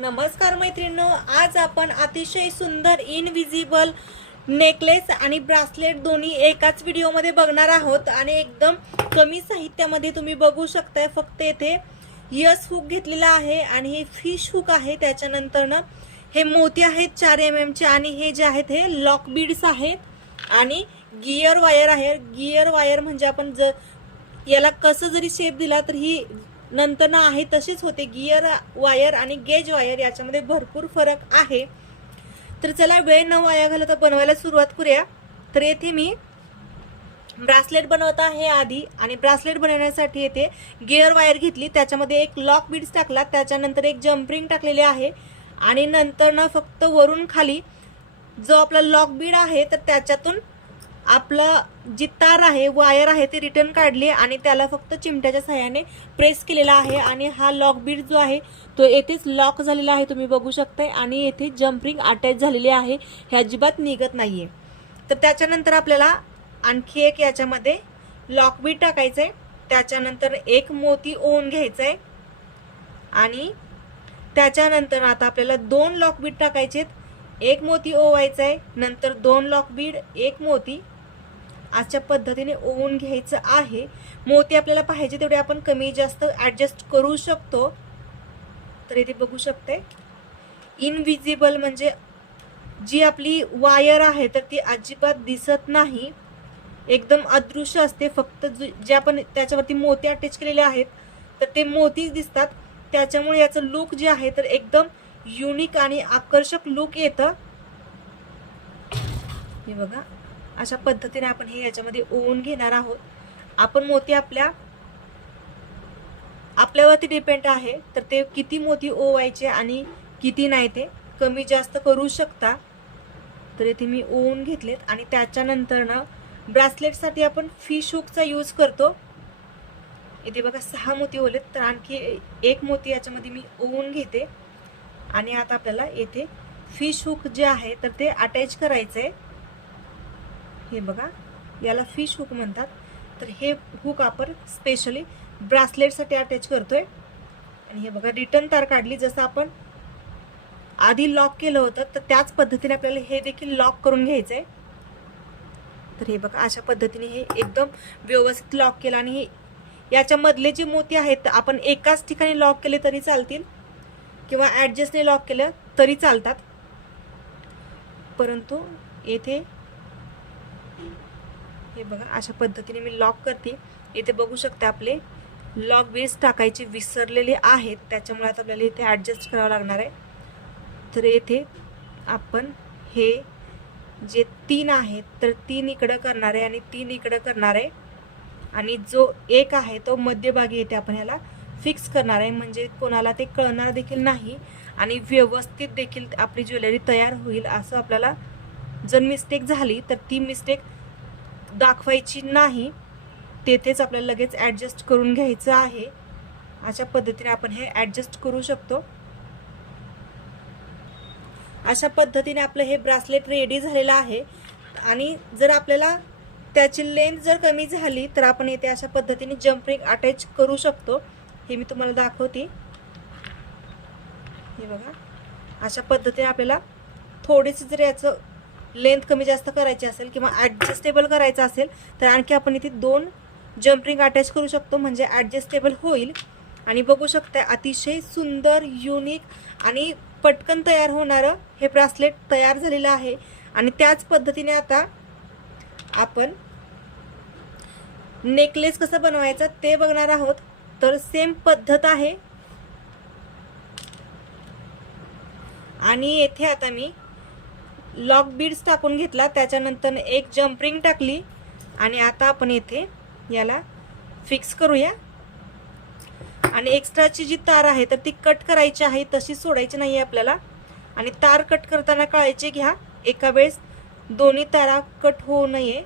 नमस्कार मैत्रिणींनो, आज आपण अतिशय सुंदर इनविजिबल नेकलेस आणि ब्रासलेट दोन्ही एकाच व्हिडिओमध्ये बघणार आहोत आणि एकदम कमी साहित्यामध्ये तुम्ही बघू शकताय। फक्त इथे यस हुक घेतलेला आहे आणि हे फिश हुक आहे। त्याच्यानंतर ना हे मोती आहेत 4 mm चे आणि हे जे आहेत हे लॉक बीड्स आहेत आणि गियर वायर आहे। गियर वायर म्हणजे आपण जर याला कसं जरी शेप दिला तर ही नंतर ना आहे तशीच होते। गियर वायर आणि गेज वायर याच्यामध्ये भरपूर फरक आहे। तर चला वेळ न वाया घालवता बनवायला सुरुवात करूया। तर येथे मी ब्रासलेट बनवत आहे आधी आणि ब्रासलेट बनवण्यासाठी येथे गियर वायर घेतली, त्याच्यामध्ये एक लॉक बीड्स टाकला, त्याच्यानंतर एक जम्प रिंग टाकलेली आहे आणि नंतर ना फक्त वरून खाली जो आपला लॉक बीड आहे तर त्याच्यातून आपला जी तार आहे वायर आहे ते रिटर्न काढली आणि त्याला फक्त चिमट्याच्या सहाय्याने प्रेस केलेला आहे आणि हा लॉक बीड जो आहे तो येथेच लॉक झालेला आहे, तुम्ही बघू शकताय। आणि येथे जम्पिंग अटॅच झालेली आहे, हे अजिबात निघत नाहीये। तर त्याच्यानंतर आपल्याला आणखी एक याच्यामध्ये लॉक बीड टाकायचंय, त्याच्यानंतर एक मोती ओवून घ्यायचंय आणि त्याच्यानंतर आता आपल्याला 2 लॉक बीड टाकायचे, एक मोती ओवायचा आहे, नंतर 2 लॉक बीड एक मोती अशा पद्धतीने ओवून घ्यायचं आहे। मोती आपल्याला पाहिजे तेवढे आपण कमी जास्त ॲडजस्ट करू शकतो। तर इथे बघू शकते इनविजिबल म्हणजे जी आपली वायर आहे तर ती अजिबात दिसत नाही, एकदम अदृश्य असते। फक्त जे आपण त्याच्यावरती मोती अटॅच केलेले आहेत तर ते मोतीच दिसतात, त्याच्यामुळे याचं लुक जे आहे तर एकदम युनिक आणि आकर्षक लुक येतं। हे बघा अशा पद्धतीने आपण हे याच्यामध्ये ओवून घेणार आहोत। आपण मोती आपल्यावरती डिपेंड आहे, तर ते किती मोती ओवायचे आणि किती नाही ते कमी जास्त करू शकता। तर इथे मी ओवून घेतलेत आणि त्याच्यानंतर ना ब्रासलेटसाठी आपण फिश हुकचा यूज करतो। इथे बघा 6 मोती ओवलेत, तर आणखी एक मोती याच्यामध्ये मी ओवून घेते आणि आता आपल्याला येथे फिश हुक जे आहे तर ते अटॅच करायचंय। हे बघा याला फिश हुक म्हणतात। तर हे हुक आपण स्पेशली ब्रासलेटसाठी अटॅच करतोय आणि हे बघा रिटर्न तार काढली, जसं आपण आधी लॉक केलं होतं तर त्याच पद्धतीने आपल्याला हे देखील लॉक करून घ्यायचंय। तर हे बघा अशा पद्धतीने हे एकदम व्यवस्थित लॉक केलं आणि हे याच्यामधले जे मोती आहेत आपण एकाच ठिकाणी लॉक केले तरी चालतील किंवा ॲडजस्टने लॉक केलं तरी चालतात, परंतु येथे हे बघा अशा पद्धतीने मी लॉक करते। इथे बघू शकता आपले लॉक बीड्स टाकायचे विसरलेले आहेत, त्याच्यामुळे आता आपल्याला इथे ॲडजस्ट करावं लागणार आहे। तर येथे आपण हे जे 3 आहेत तर 3 इकडं करणार आहे आणि 3 इकडं करणार आहे आणि जो एक आहे तो मध्यभागी येथे आपण ह्याला फिक्स करणार आहे, म्हणजे कोणाला ते कळणार देखील नाही आणि व्यवस्थित देखील आपली ज्वेलरी तयार होईल। असं आपल्याला जर मिस्टेक झाली तर ती मिस्टेक दाखवायची नाही, तेथेच आपल्याला लगेच ॲडजस्ट करून घ्यायचं आहे। अशा पद्धतीने आपण हे ॲडजस्ट करू शकतो। अशा पद्धतीने आपलं हे ब्रासलेट रेडी झालेलं आहे आणि जर आपल्याला त्याची लेंथ जर कमी झाली तर आपण इथे अशा पद्धतीने जम्पिंग अटॅच करू शकतो। हे मी तुम्हाला दाखवते। हे बघा अशा पद्धतीने आपल्याला थोडीशी जर याचं लेंथ कमी जास्त करायची असेल किंवा ॲडजस्टेबल करायचं असेल तर आणखी आपण इथे 2 जम्पिंग अटॅच करू शकतो, म्हणजे ॲडजस्टेबल होईल। आणि बघू शकता अतिशय सुंदर युनिक आणि पटकन तयार होणारं हे ब्रासलेट तयार झालेलं आहे। आणि त्याच पद्धतीने आता आपण नेकलेस कसं बनवायचा ते बघणार आहोत। तर सेम पद्धत आहे आणि येथे आता मी लॉक बीड्स टाकून घेतला, त्याच्यानंतर एक जम्प रिंग टाकली आणि आता आपण येथे याला फिक्स करूया। आणि एक्स्ट्राची जी तार आहे तर ती कट करायची आहे, तशी सोडायची नाही आपल्याला। आणि तार कट करताना काळजी घ्या, एका वेळेस दोन्ही तारा कट होऊ नये।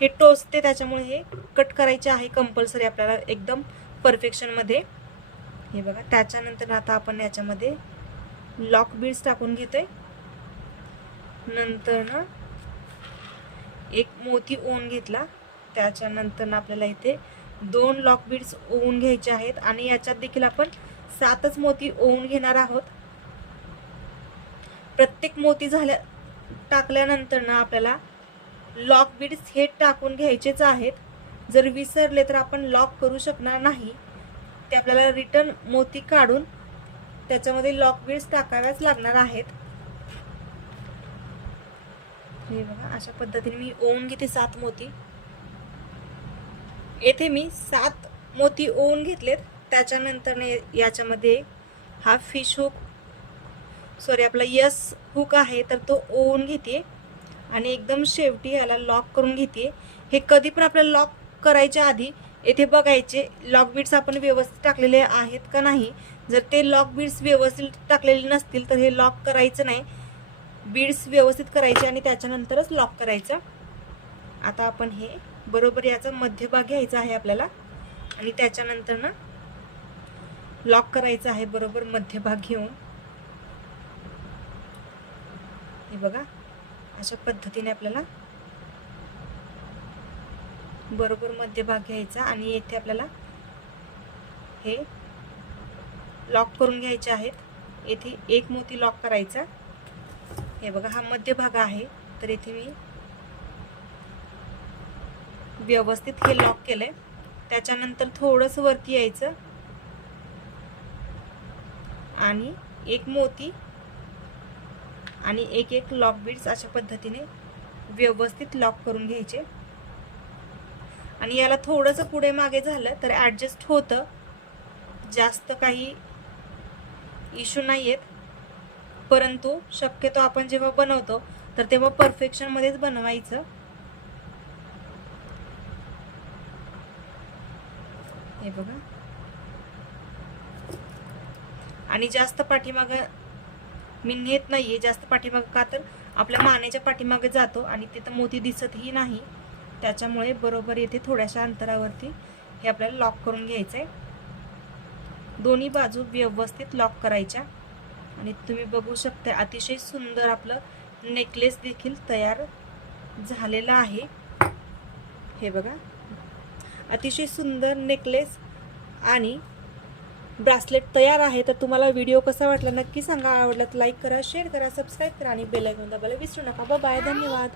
हे टोचते त्याच्यामुळे हे कट करायचे आहे कंपल्सरी आपल्याला एकदम परफेक्शन मध्ये। हे बघा त्याच्यानंतर आता आपण याच्यामध्ये लॉक बीड्स टाकून घेतोय, नंतर ना एक मोती ओवून घेतला, त्याच्यानंतर आपल्याला इथे 2 लॉक बीड्स ओवून घ्यायचे आहेत आणि याच्यात देखील आपण 7च मोती ओवून घेणार आहोत. प्रत्येक मोती टाकल्यानंतर ना आपल्याला लॉक बीड्स हे टाकून घ्यायचेच आहेत. जर विसरले तर आपण लॉक करू शकणार नाही. ते आपल्याला रिटर्न मोती काढून त्याच्यामध्ये लॉक बीड्स टाकाव्याच लागणार आहेत. हे बघा अशा पद्धतीने मी ओवून घेते 7 मोती. येथे मी 7 मोती ओवून घेतलेत. त्याच्यानंतर याच्यामध्ये हा फिश हुक आपला यस हुक आहे तर तो ओवून घेते आणि एकदम शेवटी याला लॉक करून घेते. हे कधी पण आपल्याला लॉक करायच्या आधी येथे बघायचे लॉक बीड्स आपण व्यवस्थित टाकलेले आहेत का नाही. जर ते लॉक बीड्स व्यवस्थित टाकलेले नसतील तर हे लॉक करायचं नाही. बीड्स व्यवस्थित करायचे आणि त्याच्यानंतरच लॉक करायचं. आता आपण हे बरोबर याचा मध्यभाग घ्यायचा आहे आपल्याला आणि त्याच्यानंतर ना लॉक करायचं आहे बरोबर मध्यभाग घेऊन. हे बघा अशा पद्धतीने आपल्याला बरोबर मध्यभाग घ्यायचा आणि येथे आपल्याला हे लॉक करून घ्यायचे आहेत. येथे एक मोती लॉक करायचा. हे बघा हा मध्यभाग आहे तर येथे मी व्यवस्थित हे लॉक केलंय. त्याच्यानंतर थोडंस वरती यायचं आणि एक मोती आणि एक लॉक बीड्स अशा पद्धतीने व्यवस्थित लॉक करून घ्यायचे. आणि याला थोडंसं पुढे मागे झालं तर ॲडजस्ट होतं. जास्त काही इश्यू नाही आहेत. परंतु शक्यतो आपण जेव्हा बनवतो तर तेव्हा परफेक्शनमध्येच बनवायचं. हे बघा आणि जास्त पाठीमागं मी नेत नाहीये. जास्त पाठीमागं का तर आपल्या मानेच्या पाठीमागे जातो आणि तिथं मोती दिसतही नाही. त्याच्यामुळे बरोबर येथे थोड्याशा अंतरावरती हे आपल्याला लॉक करून घ्यायचं आहे. दोन्ही बाजू व्यवस्थित लॉक करायच्या आणि तुम्ही बघू शकता अतिशय सुंदर आपलं नेकलेस देखील तयार झालेला आहे. हे बघा अतिशय सुंदर नेकलेस आणि ब्रासलेट तयार आहे. तर तुम्हाला व्हिडिओ कसा वाटला नक्की सांगा. आवडला तर लाईक करा, शेअर करा, सबस्क्राईब करा आणि बेल आयकॉन दाबायला विसरू नका. बाय, धन्यवाद.